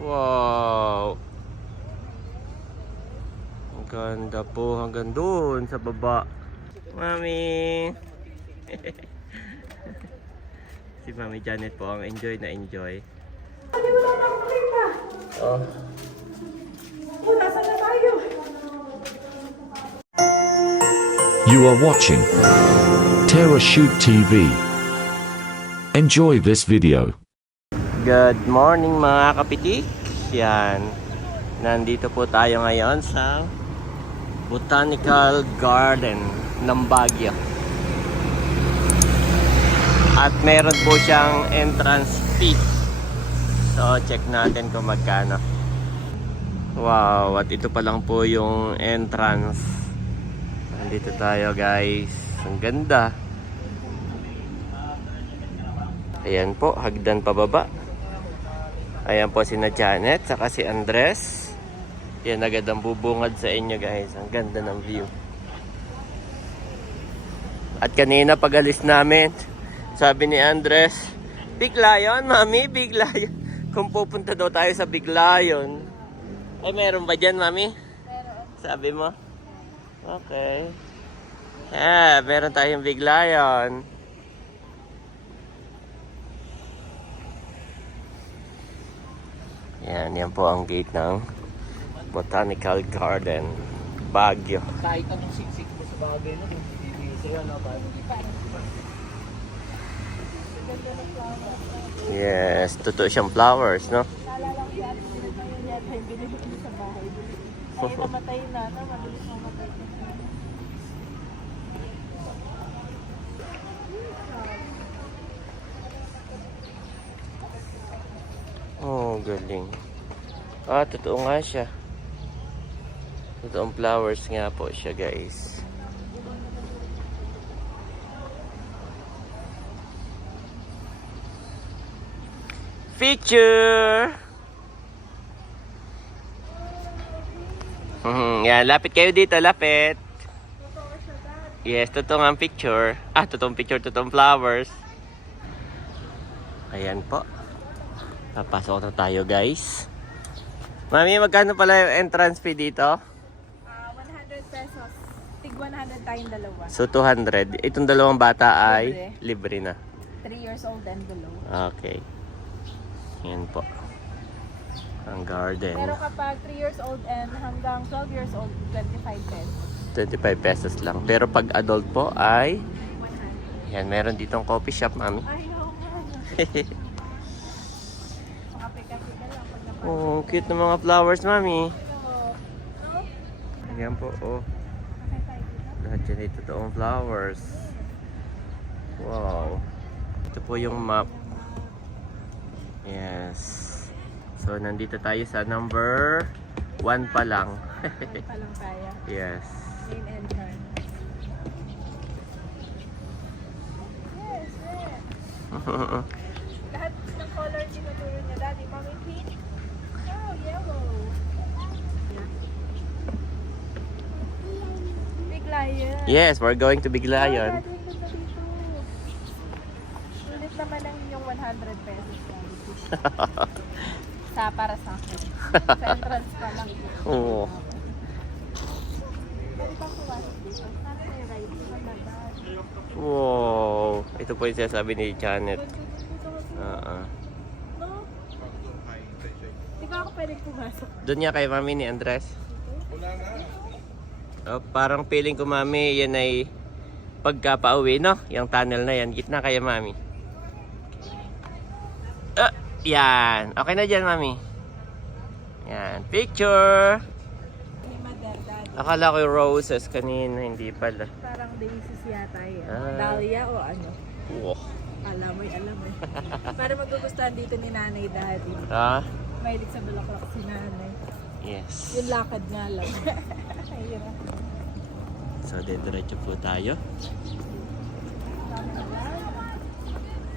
Wow! Ang ganda po hanggang doon sa baba. Mami! Si Mami Janet po ang enjoy na enjoy. Wala na akong kita. Oh. Nasaan na tayo? You are watching Terra Shoot TV. Enjoy this video. Good morning mga kapitik. Yan. Nandito po tayo ngayon sa Botanical Garden ng Baguio. At meron po siyang entrance fee. So check natin kung magkano. Wow, at ito pa lang po yung entrance. Nandito tayo guys. Ang ganda. Ayan po, hagdan pababa. Ayan po si na Janet, saka si Andres. Yan agad ang bubungad sa inyo guys. Ang ganda ng view. At kanina pag alis namin, sabi ni Andres, Big Lion, Mami, Big Lion. Kung pupunta daw tayo sa Big Lion. Ay, meron ba dyan, Mami? Meron. Sabi mo? Okay. Yeah, meron tayong Big Lion. Yan po ang gate ng Botanical Garden, Baguio. Kahit anong siksik mo sa bagay na kung hindi sa'yo, ano ba? Yes, totoo siyang flowers, no? Naalala ko yan. Ngayon yata yung binili ko sa bahay. Ay, namatay na. Mabilis mamatay ko. Oh, galing. Ah, totoo nga siya. Totoong flowers nga po siya, guys. Picture! Yan, lapit kayo dito, lapit. Yes, totoo nga ang picture. Ah, totoong picture, totoong flowers. Ayan po. Papasok na tayo guys. Mami, magkano pala yung entrance fee dito? 100 pesos. Tig 100 tayong dalawa. So 200. Itong dalawang bata ay libre na. 3 years old and below. Okay. Yan po. Ang garden. Pero kapag 3 years old and hanggang 12 years old, 25 pesos. 25 pesos lang. Pero pag adult po ay 100. yan, meron ditong coffee shop, Mami. Ay, oo nga. Makape-kape ka lang pag napasok. Oh, cute na mga flowers, Mami. No? Ayan po, oh. Okay tayo dito. Lahat yan ay totoong flowers. Wow. Ito po yung map. Yes. So, nandito tayo sa number 1 pa lang. Pa lang tayo. Yes. Main entrance. Yes, yes. Lahat ng color tinuturo niya, Daddy. Mommy, pink. Oh, yellow. Big lion. Yes, we're going to Big Oh, Lion. Daddy, ang ganda dito. Sulit naman ang inyong 100 pesos. Para sa akin. Sa entrance pa lang. Oo. Pwede pa pumasok dito. Sana may ride. Malabas. Wow. Ito po yung sinasabi ni Janet. No? Di ba ako pwede pumasok? Doon niya kay Mami ni Andres. Oh, parang feeling ko, Mami, yan ay pagka pauwi, no? Yung tunnel na yan. Gitna kaya, Mami. Yan. Okay na dyan, Mami. Yan. Picture. Hey, Mother, Daddy. Akala ko yung roses kanina. Hindi pala. Parang daisies yata yan. Ah. Dahlia o ano? Wow. Alam eh. Para magugustuhan dito ni Nanay, Daddy. Ah? Mahilig sa bulaklak si Nanay. Yes. Yung lakad nga lang. Ayun. So, diretso po tayo.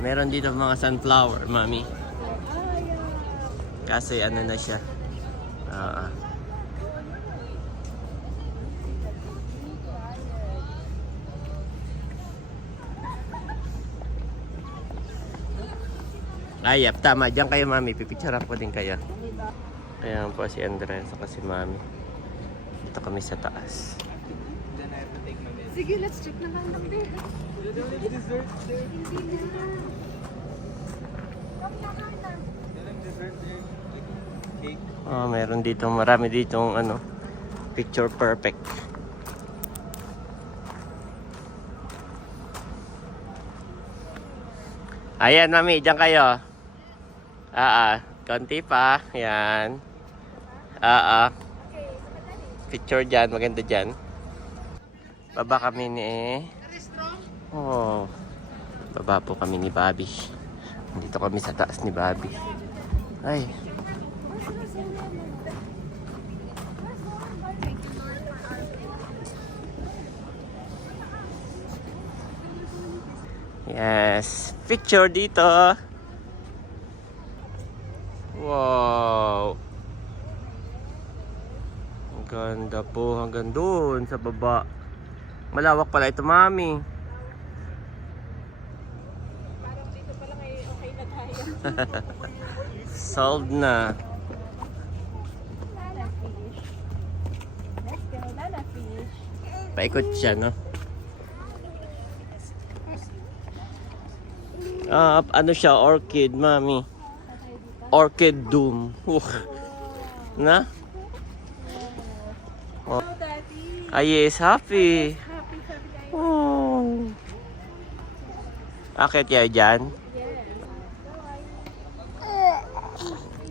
Meron dito mga sunflower, Mami. Kasi ano na siya. Ayap, tama. Diyan kayo, Mami. Pipicture ko din kayo. Ayan po si Andres at si Mami. Dito kami sa taas. Then I have to take my medicine. Sige, let's check na lang lang din. Dessert there. Hindi na. Then dessert there. Like cake. Oh, meron dito, marami ditong ano, picture perfect. Ayan, Mami, diyan kayo. Konti pa. Yan. Picture dyan, maganda dyan. Baba kami ni... Oh. Baba po kami ni Bobby. Dito kami sa taas ni Bobby. Ay. Yes. Picture dito. Wow. Ang ganda po hanggang doon sa baba. Malawak pala ito, Mami. Parang dito pa lang ay okay na tayo. Solved na. Nana fish. Let's go, Nana fish. Paikot siya, no? Ano siya? Orchid, Mami. Orchid Doom. Na? Oh, Daddy. Ah, yes, happy. Happy, sabi tayo. Oh. Akit kayo dyan? Yes.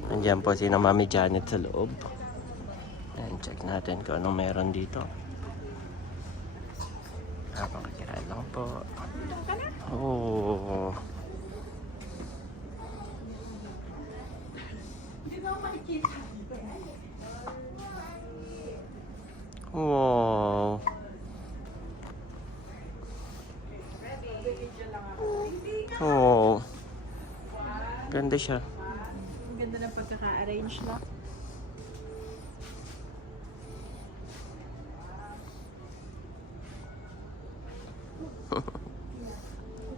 Nandiyan po si na Mami Janet sa loob. Ayan, check natin kung anong meron dito. Pakikira lang po. Oh. Wow. Oh. Ganda siya. Ang ganda ng pagkaka-arrange, no?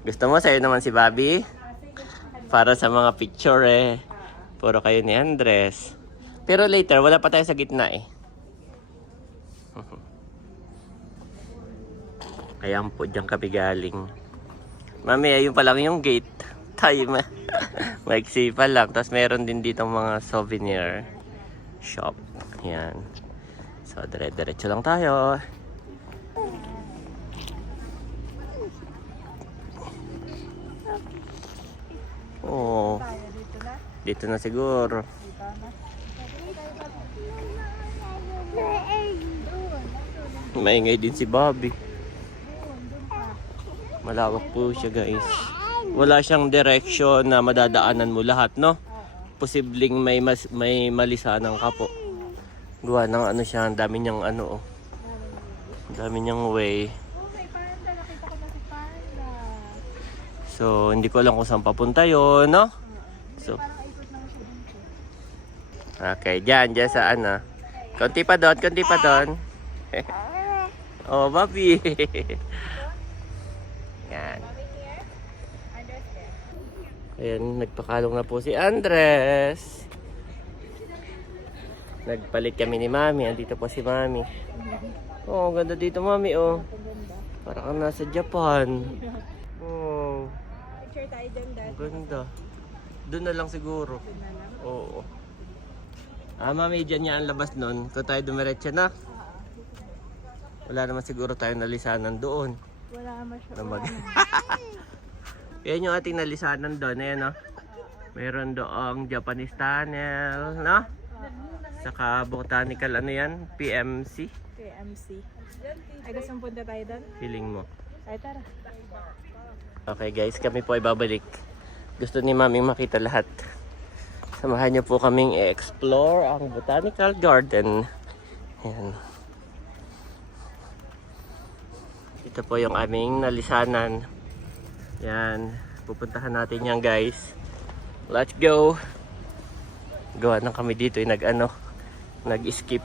Gusto mo sa'yo naman si Bobby? Para sa mga picture eh. Puro kayo ni Andres. Pero later, wala pa tayo sa gitna eh. Ayan po, dyan kami galing. Mami, ayun pa lang yung gate. Tayo maiksi pa lang. Tapos meron din dito mga souvenir shop. Yan. So, dire-diretso lang tayo. Oh, Tayo dito na. dito na siguro. Dito na. Maingay din si Bobby. Malawak po siya, guys. Wala siyang direction na madadaanan mo lahat, no? Posibleng may malisanan ka po. Gawa ng ano siya, ang dami niyang ano, oh. Ang dami niyang way. Oh, may panda. Nakita ko na si panda. So, hindi ko alam kung saan papunta yun, no? So, Parang ikot lang siya dito. okay, dyan sa ano. Konti pa doon. Oh, Bobby. Yan. Ayan, nagpakalong na po si Andres. Nagpalit kami ni Mami. Andito po si Mami. Oh, ganda dito, Mami, oh. Parang kang nasa Japan. Oh, Picture tayo dyan, Dad. ang ganda. Doon na lang siguro. Oo. Mami, dyan niya ang labas nun. Kung tayo dumiretso na. Wala naman siguro tayong nalisanan doon. Wala naman siya. Namag. Yan yung ating nalisanan doon. Ayan, no? Meron doong Japanese tunnel, no? Saka botanical, ano yan? PMC? KMC. Ay, gusto mong punta tayo doon? Feeling mo. Ay, tara. Okay guys, kami po ay babalik. Gusto ni Mami makita lahat. Samahan niyo po kaming i-explore ang botanical garden. Ayan. Ito po yung aming nalisanan. Yan. Pupuntahan natin yan, guys. Let's go. Gawa na kami dito ay nag-skip.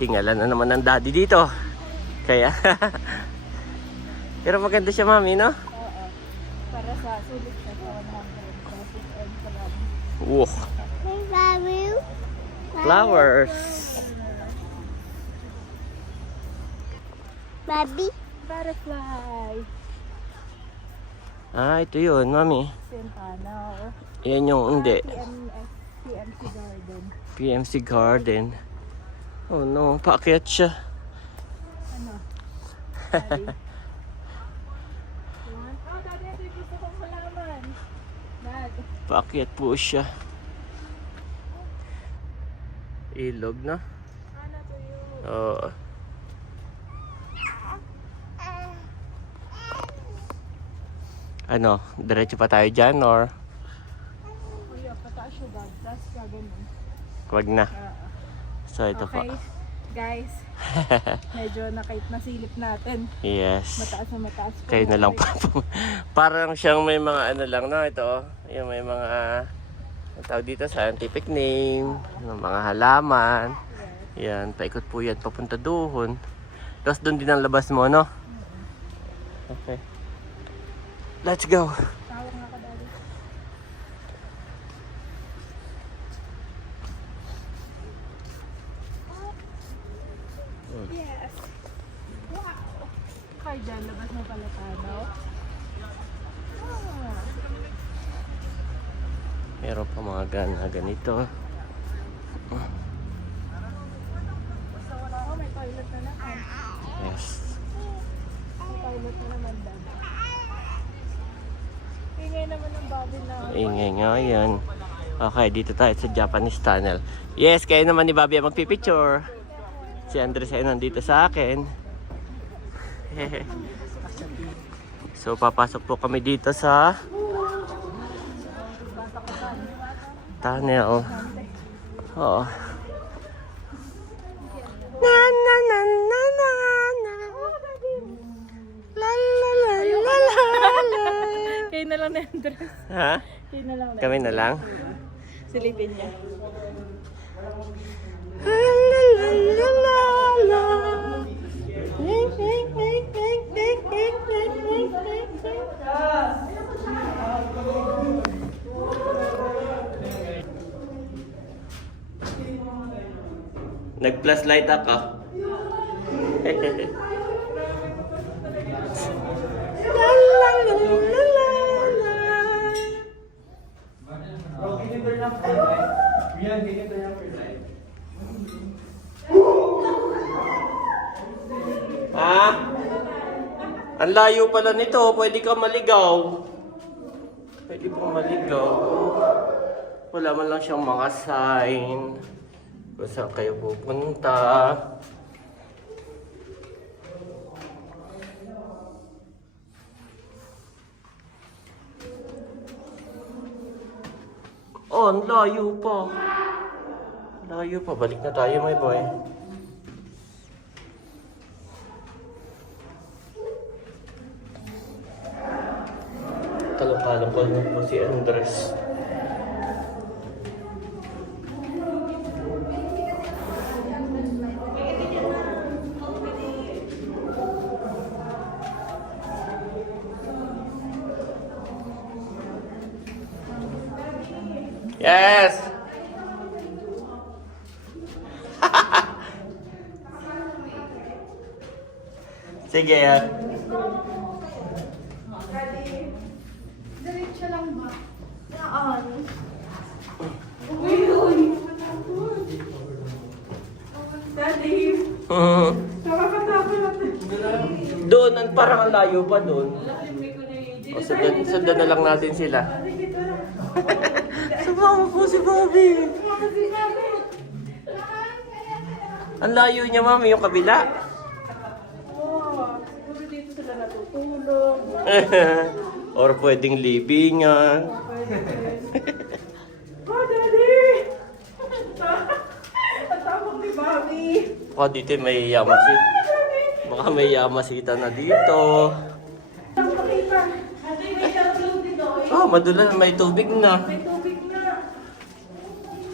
Hingalan na naman ng daddy dito. Kaya pero maganda siya, Mami, no? Oo. Para sulit siya sa 100 pesos and gram. Wow. Flowers. Baby. Butterfly. Ah, ito yun, mami. Sentano. Yan yung hindi. PMC Garden. PMC Garden. Oh no, paakyat siya. Ano? Daddy? Oh, Daddy, ito yung gusto kong malaman. Dad. Paakyat po siya. Ilog na. Ano to yun? Oo. Ano, diretso pa tayo dyan or Kuya, pataas siya, Dad. Tapos gaganon. wag na? So ito Okay, po. guys. Medyo nasilip natin. Yes. Mataas na mataas po. Kayo na lang po. Parang siyang may mga ano lang, no? Ito, yung may mga ang tawag dito, scientific name, yung mga halaman. Yan, paikot po yan, papunta doon. Tapos doon din ang labas mo, no? Okay. Let's go. Tawag nga ka, Daddy. Yes. Wow. Kaya dyan, labas mo pala tanaw. Ah. Meron pa mga gana ganito. Oh, may toilet na naman. Yes. May toilet na naman, Dad. Ingay naman ng babi na. Ingay nga yan. Okay, dito tayo sa Japanese tunnel. Yes, kayo naman ni Bobby ang magpipicture. Si Andres ay nandito sa akin. So, papasok po kami dito sa tunnel. Oo. Na na na na na na. La la la la la. Kayo na lang na Andres. Ha? Kayo na lang na. Kami na lang? Silipin niya. La la la la la la. Nag-plus light up ka? La la la la la la. Ha? Ang layo pala nito, pwede ka maligaw. Pwede pong maligaw. Wala man lang siyang mga sign. Kung saan kayo pupunta. Oh, ang layo pa. Layo pa. Balik na tayo, my boy. Talong-talong na po si Andres. Yes! Sige yan. Diretso lang ba? Naan. Daddy, nakakatakot natin. Doon, parang ang layo pa doon. O, sundan na lang natin sila. Sumama po si Bobby. Ang layo niya, mami, yung kabila. Oh, siguro dito sila natutulog. Or pwedeng libingan. Oh, Daddy! Ang tawag ni Bobby. Baka dito may yamasit. Baka may yamasita na dito. Ang pakita. Ate, may shallow dito. Oh, madulas may tubig na. May tubig na.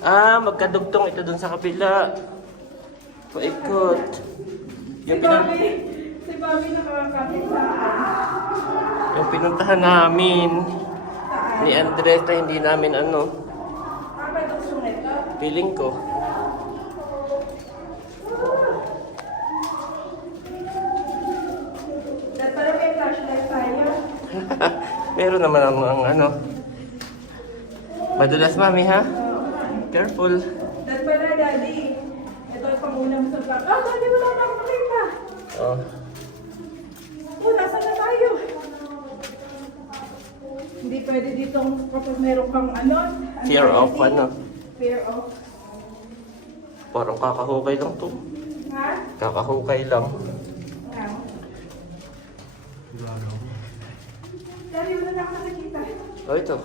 Ah, magkadugtong ito dun sa kabila. Paikot. Yung, Si Bobby nakakakita. yung pinuntahan namin. ni Andres na hindi namin ano. Feeling ko. Dahil pala may flashlight tayo. Meron naman ang ano. Madulas, mami, ha? Careful. Dahil pala, Daddy. Ito yung pangulam sa bag. Ah, Daddy, wala na akong makita. Oh. Oh, nasaan na tayo? Hindi pwede dito kapag meron kang ano. Fear of anxiety. ano? Fear of. Parang kakahukay lang to. Ha? Kakahukay lang. Ah. Daddy, wala na akong nakikita. Oh, ito.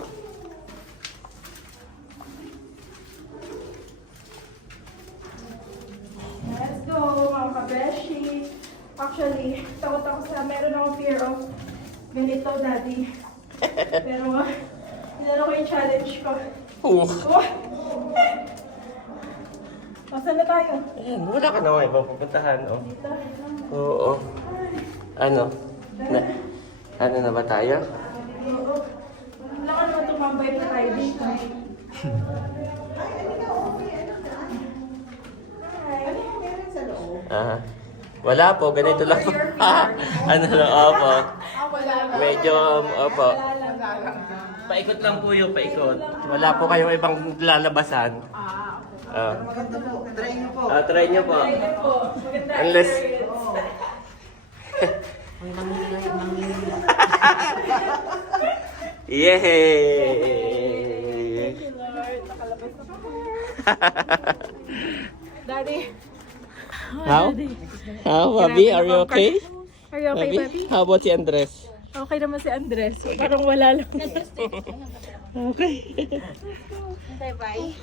Let's go, mga kabeshi. Actually, takot ako sa meron akong fear of ganito, Daddy. Pero, hinala ko yung challenge ko. Oh. Oh! Nasaan na tayo? Ayan, wala ka naman ibang pupuntahan, oh. Dito. Oo. Ano? Ano na ba tayo? Oo. Wala ka naman tumambay pa tayo dito. Ah. Wala po, ganito lang po. Ano lang, opo. Medyo, opo. Paikot lang po yung paikot. Wala po kayong ibang lalabasan. Maganda po. Try nyo po. Try nyo po. Ayun po. Maganda Unless, May nanginginig. yay! Thank you, Lord. Nakalabas na ako. Daddy. How? How, Bobby? Are you okay? Are you okay, Bobby? Bobby? How about si Andres? Okay naman si Andres. Parang wala lang. Okay. Say bye.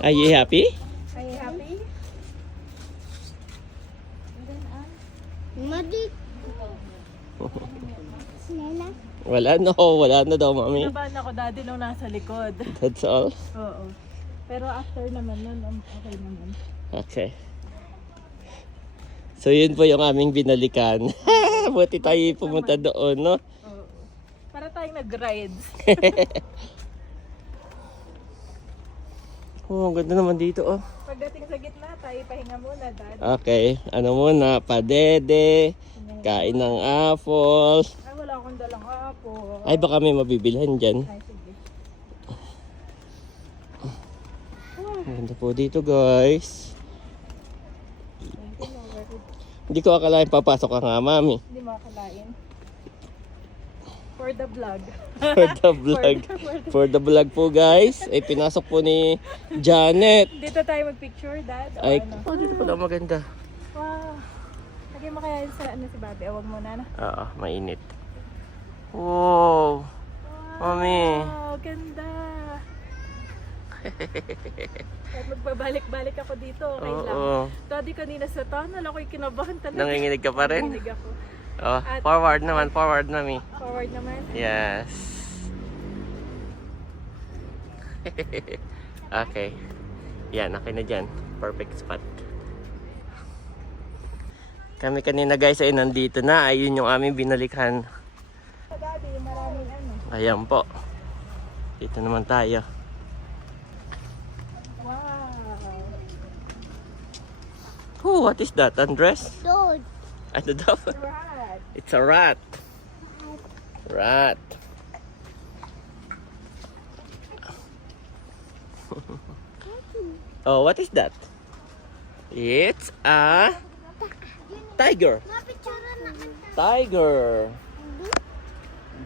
Are you happy? Are you happy? Wala na daw, mami. Nabahan ako, Daddy, nung nasa likod. That's all? Oo. Pero after naman nun, okay naman. Okay. So yun po yung aming binalikan. Buti tayo pumunta doon, no? Oo. Para tayong nag-rides. Oh, ang ganda naman dito, oh. Pagdating sa gitna, tayo pahinga muna, Dad. Okay, ano muna, padede, kain ng apple. Ay, wala akong dalang apo. Ay, baka may mabibilhan dyan. Ay, sige. Ang ganda po dito, guys. Thank you, Lord. Hindi ko akalain papasok ka nga, mami. Hindi makakalain. For the vlog. For the vlog. For the vlog po, guys. Ay, pinasok po ni Janet. Dito tayo mag-picture, Dad. O Ay, ano? oh, dito pala maganda. Wow. Lagay mo kaya yun sa ano si Bobby. Awag mo na. Oo, mainit. Wow. Mami. Wow, ganda. At magbabalik-balik ako dito, okay lang. Oo. Daddy, kanina sa tunnel, ako'y kinabahan talaga. Nanginginig ka pa rin? Nanginginig ako. Oh, At- forward naman, forward, mami. Forward naman. Yes. Okay. Yan, okay na dyan. Perfect spot. Kami kanina, guys, ay nandito na. Ayun yung aming binalikan. Daddy, maraming ano. Ayan po. Dito naman tayo. Wow. Oh, what is that, Andres? Dog. Ano daw? Right. It's a rat. Rat. Oh, what is that? It's a tiger. Mapicturean na kita. Tiger.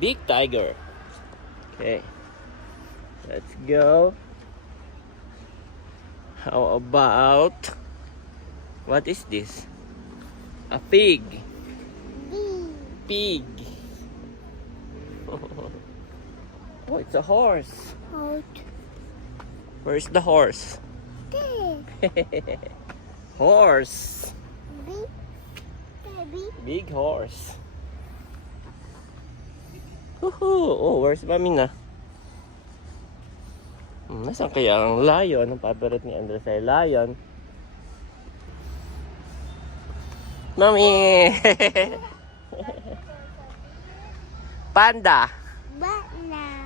Big tiger. Okay. Let's go. How about, what is this? A pig. Pig. Oh, it's a horse. Out. Where's the horse? Okay. Horse. Big. Baby. Big horse. Woohoo! Oh, where's Mami na? Nasaan kaya ang lion? Ang paborito ni Andres ay lion. Mami! Panda! Banana.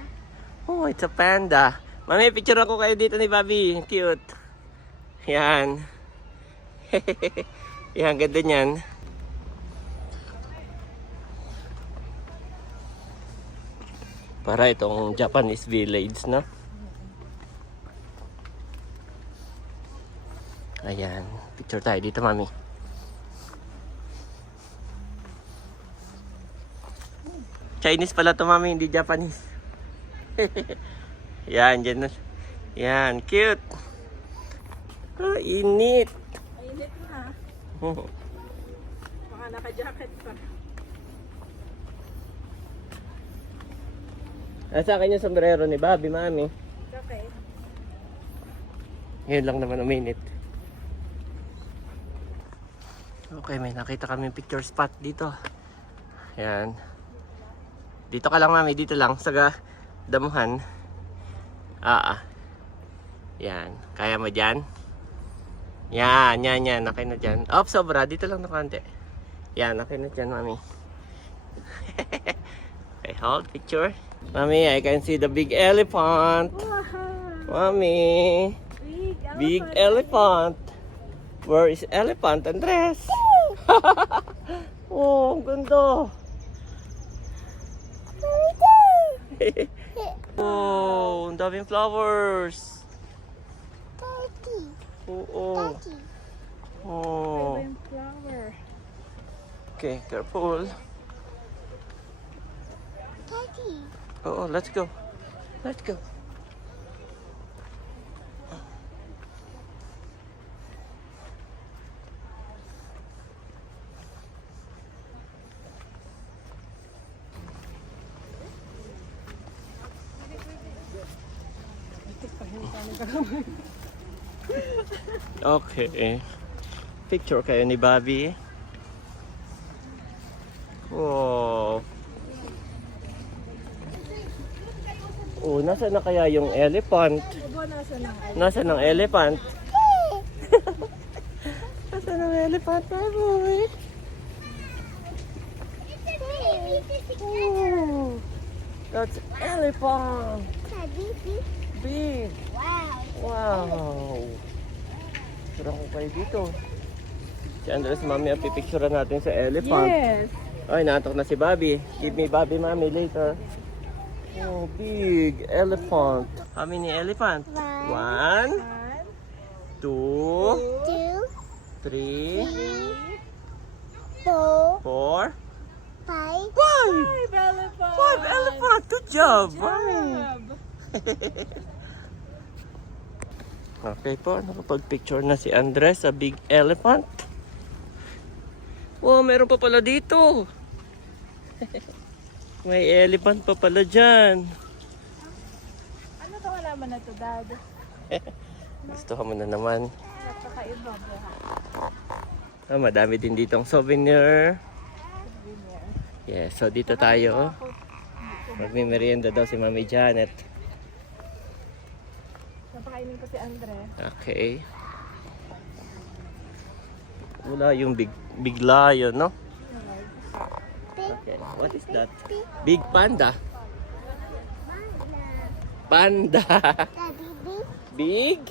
Oh, it's a panda. Mami, picture ako kayo dito ni Bobby. Cute. Yan. Yan, ganda niyan. Para itong Japanese village, no? Ayan. Picture tayo dito, Mami. Chinese pala to, Mami, hindi Japanese. Yan, dyan na. Yan, cute. Oh, init. Mainit na. Baka naka-jacket pa. Sa akin yung sombrero ni Bobby, Mami. Okay. Ngayon lang naman uminit. Okay, may nakita kami picture spot dito. Yan. Dito ka lang, Mami. Dito lang. Sa damuhan. Yan. Kaya mo dyan? Yan. Okay na dyan. Oh, sobra. Dito lang na konti. Yan. Okay na dyan, Mami. Okay, hold picture. Mami, I can see the big elephant. Wow! Mami. Big elephant. Where is elephant, Andres? Oh, ang ganda. Oh, ang daming flowers. Daddy. Oo. Daddy. Oh. Yung flower. Okay, careful. Daddy. Oo, let's go. Let's go. Okay. Picture kayo ni Bobby. Wow. Oh, nasa na kaya yung elephant? Obo, nasa na. Nasa ng elephant? Nasa ng elephant, my boy? Oh, that's elephant. Daddy. Big. Wow. Wow. Picturean ko kayo dito. Si Andres, Mami, ang pipicturean natin sa elephant. Yes. Ay, natok na si Bobby. Give me Bobby, Mami, later. Oh, big elephant. How many elephant? One. 1, 2, 2, 3, 4, 4, 5. 5. Elephant. 5 elephant. Good job, Mami. Okay po, nakapag-picture na si Andres sa big elephant. Wow, meron pa pala dito. May elephant pa pala dyan. Ano to halaman na to, Dad? Gusto ka mo na naman. Napakaiba ba? Madami din ditong souvenir. Yes, so dito tayo. Magmimerienda daw si Mami Janet. Napakainin ko si Andre. Okay. Wala yung big lion, no? Okay, what is that? Big panda. Panda. Daddy. Big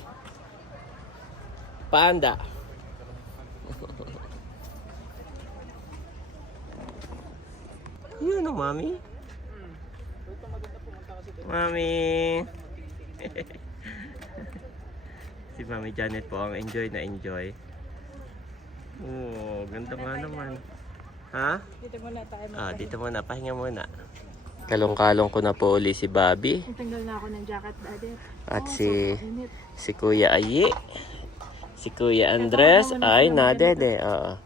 panda. Yun o, Mami. Mami. Si Mami Janet po ang enjoy na enjoy. Oh, ganda nga naman. Ha? Dito muna tayo. Dito muna, pahinga muna. Kalong-kalong ko na po uli si Bobby Tanggal na ako ng jacket, Daddy. at Init. si Kuya Ayi. Si Kuya Andres ay nadede. Oo.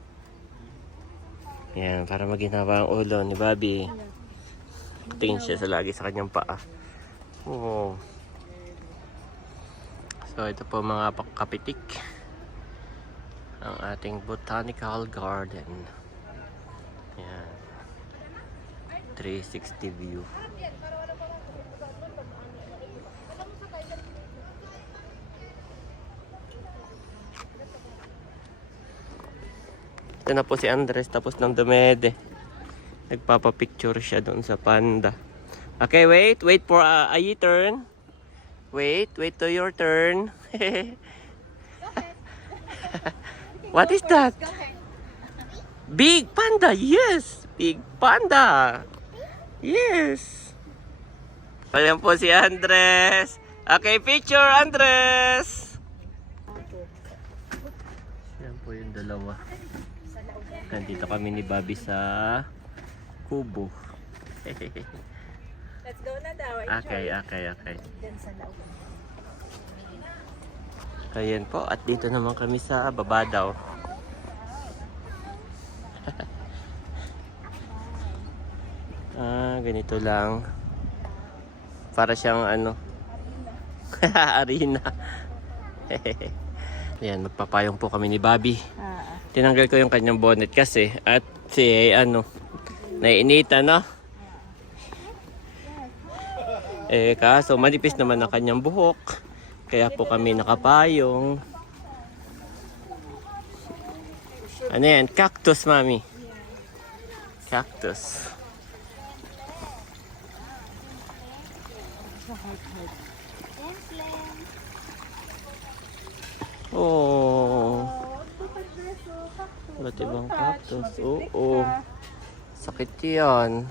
Yan, para maginawa ang ulo ni Bobby. Tingin siya sa lagi sa kanyang paa. Oh. So ito po mga kapitik. Ang ating botanical garden. Yan. 360 view. Ito na po si Andres tapos ng dumede. Nagpapapicture siya doon sa panda. Okay, wait for a turn. Wait to your turn. What is that? Big panda, yes! Big panda! Yes! Ayan po si Andres. Okay, picture, Andres! Yan po yung dalawa. Nandito kami ni Bobby sa kubo. Let's go na daw. Okay. Ayan po, at dito naman kami sa baba daw. Ganito lang. Para siyang ano, arena. Ayan, magpapayong po kami ni Bobby. Tinanggal ko yung kanyang bonnet kasi at si ano, naiinitan, no? Kaso manipis naman ang kanyang buhok. Kaya po kami nakapayong. Ano yan? Cactus, mami. Cactus. Oh. Ba't ibang cactus? Oo. Sakit yan.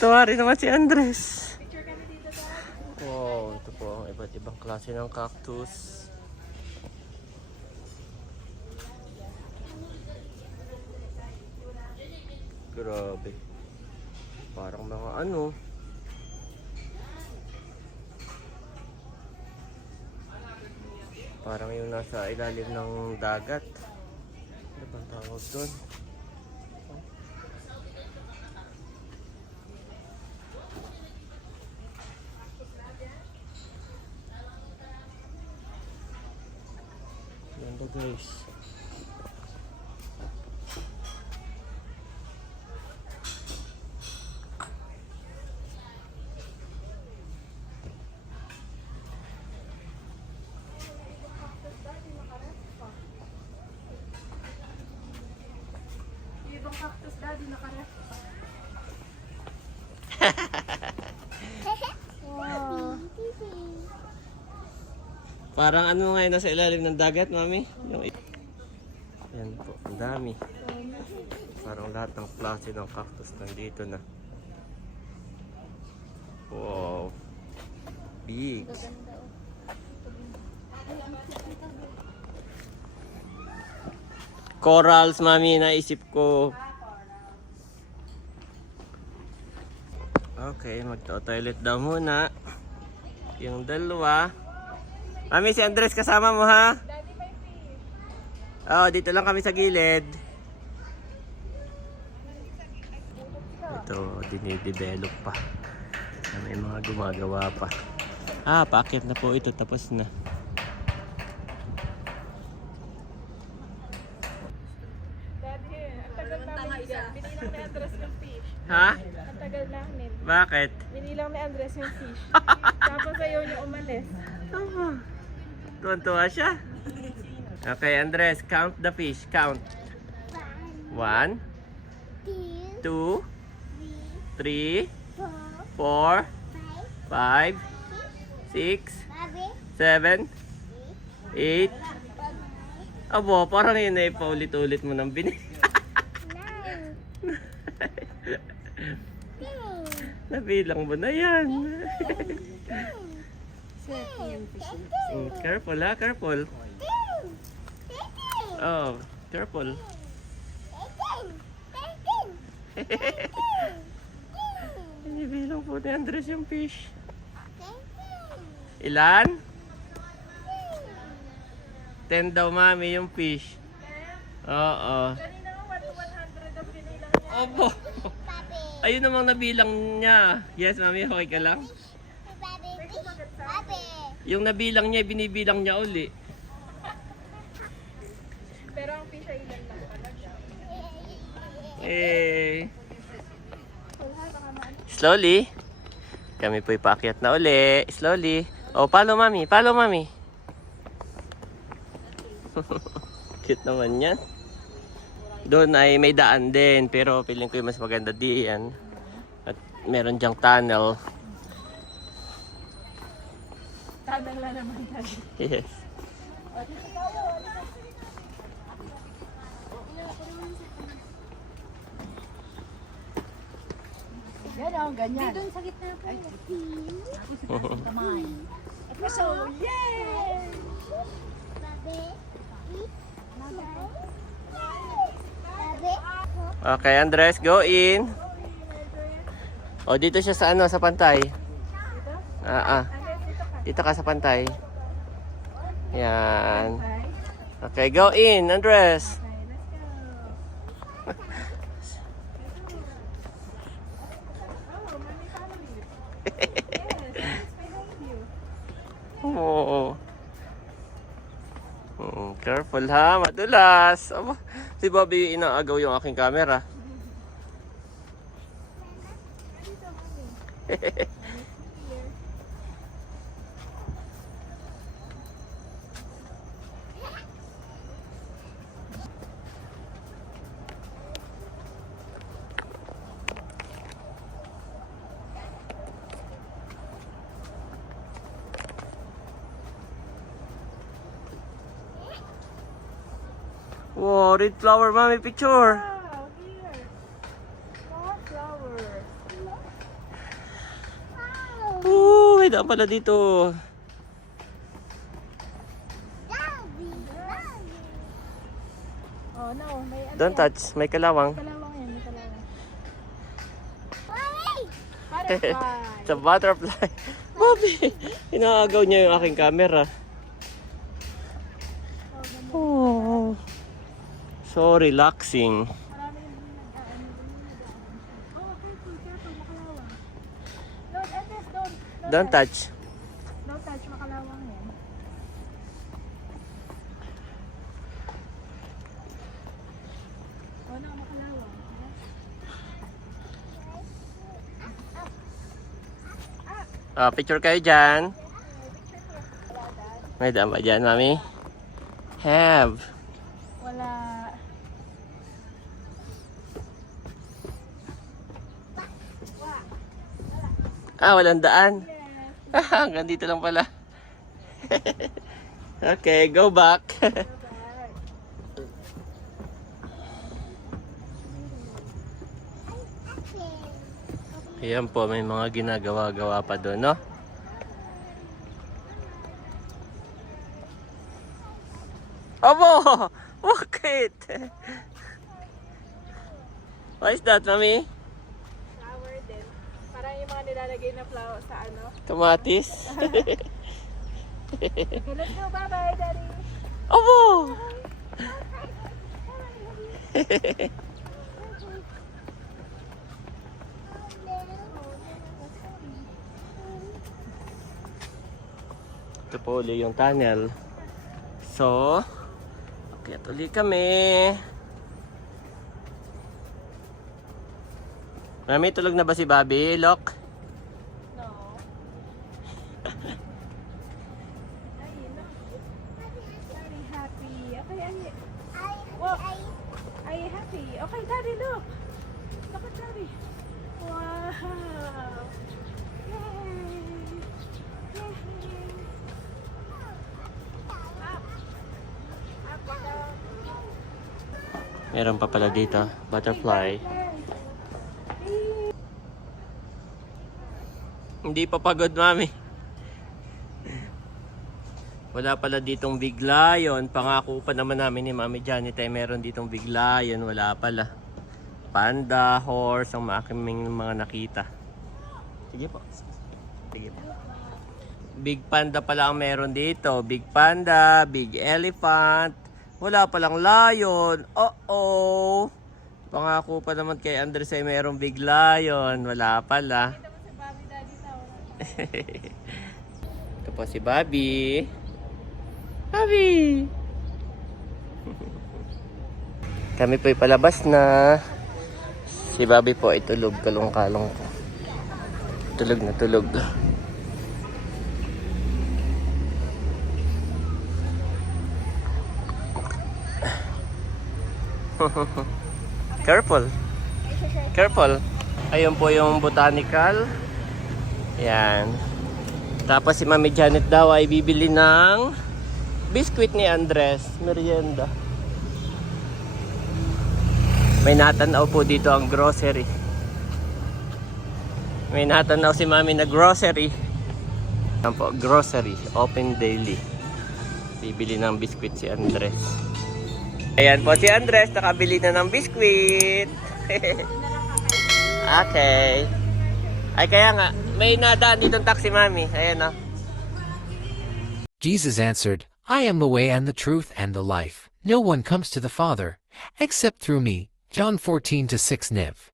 Tuwa rin naman si Andres. Wow, ito po ang iba't ibang klase ng cactus. Grabe. Parang mga ano. Parang yung nasa ilalim ng dagat. Ano bang tawag doon? Ganda guys. Ibang cactus daddy nakaref. Parang ano ngayon nasa ilalim ng dagat, mami? Yan po, ang dami. Parang lahat ng klase ng cactus nandito na. Wow. Big. Corals, mami, naisip ko. Okay, magto-toilet daw muna. Yung dalawa. Mami, si Andres kasama mo, ha? Oo, dito lang kami sa gilid. Ito, dinidevelop pa. May mga gumagawa pa. Paakyat na po ito. Tapos na. Daddy, ang tagal namin dyan. Binilang ni Andres yung fish. Ha? Ang tagal namin. Bakit? Binilang ni Andres yung fish. Tapos ayaw niya umalis. Tuwan-tuwa siya. Okay, Andres, count the fish. Count. 1, 2, 3, 4, 5, 6, 7, 8. Abo, parang yun eh, paulit-ulit mo nang binili. Nabilang mo na yan. Careful, ha? Careful. Oh, careful. Inibilang po ni Andres yung fish. Ilan? 10 daw, mami, yung fish. Oo. Kanina nga 100 ang binilang niya. Opo. Ayun namang nabilang niya. Yes, mami, okay ka lang? Yung nabilang niya, binibilang niya uli. Pero ang fish ay ilan lang talaga. Slowly. Kami po'y paakyat na uli. Slowly. Oh, follow mami. Follow mami. Cute naman yan. Doon ay may daan din. Pero feeling ko yung mas maganda diyan. At meron dyang tunnel. Tunnel na naman tayo. Yes. Yan o, ganyan. Doon sa gitna po. So, yay! Babe. Okay, Andres, go in. O, dito siya sa ano, sa pantay. Dito ka sa pantay. Yan. Okay, go in, Andres. Oo. Careful ha, madulas. Aba, si Bobby inaagaw yung aking camera. Wow, red flower, mami, picture. Wow, here. More flowers. May daan pala dito. Oh no, may ano Don't yan. touch, may kalawang. Kalawang yan, may kalawang. Wait. Butterfly. It's a butterfly. Bobby, inaagaw niya yung aking camera. Oh, so relaxing. Marami yung nag-ano. Oh, careful, careful, makalawang. Don't, Andres, don't. Don't touch. Don't touch, makalawang yan. Oh no, makalawang. Picture kayo dyan. May daan ba dyan, mami? Have. Wala. Walang daan. Hanggang dito lang pala. Okay, go back. Ayan po, may mga ginagawa-gawa pa doon, no? Abo! Bakit? What is that, mami? Flower din. Parang yung mga nilalagay na flower sa ano. Kamatis? Okay, let's go. Bye-bye, Daddy. Abo! Ito po uli yung tunnel. So, okay, tuloy kami. Mami, tulog na ba si Bobby? Look. No. Ay, no. Daddy happy. Okay, are you happy? Okay, Daddy, look. Look at Daddy. Wow. Yay. Yay. Up and down. Meron pa pala dito, butterfly. Hindi pa pagod, mami. Wala pala ditong big lion. Pangako pa naman namin ni Mami Janet ay meron ditong big lion. Wala pala. Panda, horse, ang aming mga nakita. Sige po. Sige po. Big panda pala ang meron dito. Big panda, big elephant. Wala palang lion. Uh-oh. Pangako pa naman kay Andres ay merong big lion. Wala pala. Ito po si Bobby. Bobby! Kami po'y palabas na. Si Bobby po ay tulog. Kalong-kalong po. Tulog na tulog. Careful. Careful. Ayun po yung botanical. Yan. Tapos si Mami Janet daw ay bibili ng biscuit ni Andres. Merienda. May natanaw po dito ang grocery. May natanaw si Mami na grocery. Yan po, grocery. Open daily. Bibili ng biscuit si Andres. Ayan po si Andres. Nakabili na ng biscuit. Okay. Ay kaya nga, may nadaan ditong taxi, Mami. Ayan o. Jesus answered, I am the way and the truth and the life. No one comes to the Father, except through me. John 14:6 Niv.